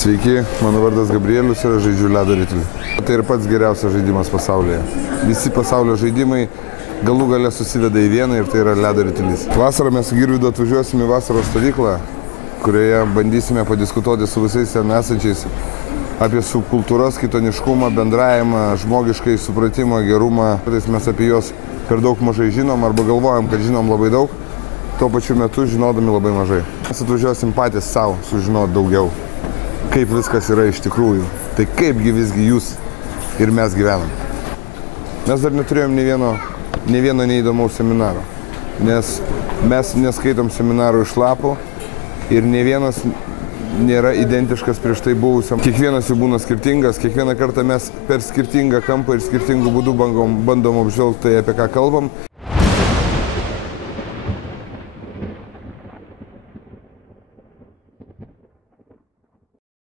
Sveiki, mano vardas Gabrielius ir aš žaidžiu ledo ritulį. Tai ir pats geriausias žaidimas pasaulyje. Visi pasaulio žaidimai galų gale susideda į vieną ir tai yra ledo ritulys. Vasarą mes su Girvydu atvažiuosime į vasaros stovyklą, kurioje bandysime padiskutuoti su visais ten esančiais apie subkultūros, kitoniškumą, bendravimą, žmogiškai supratimą, gerumą. Mes apie juos per daug mažai žinom arba galvojam, kad žinom labai daug, tuo pačiu metu žinodami labai mažai. Mes atvažiuosim patys savo sužinoti daugiau, kaip viskas yra iš tikrųjų. Tai kaipgi visgi jūs ir mes gyvenam. Mes dar neturėjom nei vieno neįdomaus seminaro, nes mes neskaitom seminarų iš lapų ir nei vienas nėra identiškas prieš tai buvusiam. Kiekvienas jų būna skirtingas, kiekvieną kartą mes per skirtingą kampą ir skirtingų būdų bandom apžvelgti tai, apie ką kalbam.